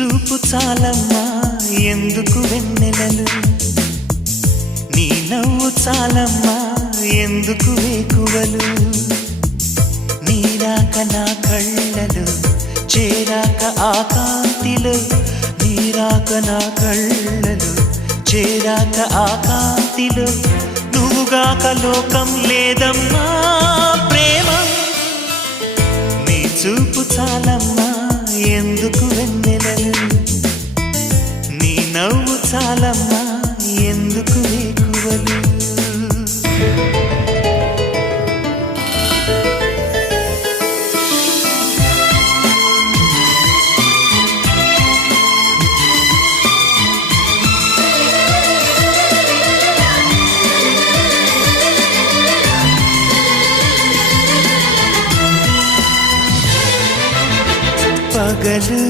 చూపు చాలమ్మా ఎందుకు వెన్నెలలు, నీ నవ్వు చాలమ్మా ఎందుకు వేకువలు, నీరాక నా కళ్ళలు చేరాక ఆ కాంతిలో, నీరాక నా కళ్ళలు చేరాక ఆ కాంతిలో, నువ్వుగాక లోకం లేదమ్మా ప్రేమ. నీ చూపు చాలమ్మా ఎందుకు వెన్నెలలు, నీ నవ్వు చాలమ్మా ఎందుకు వేకువలు. పగలు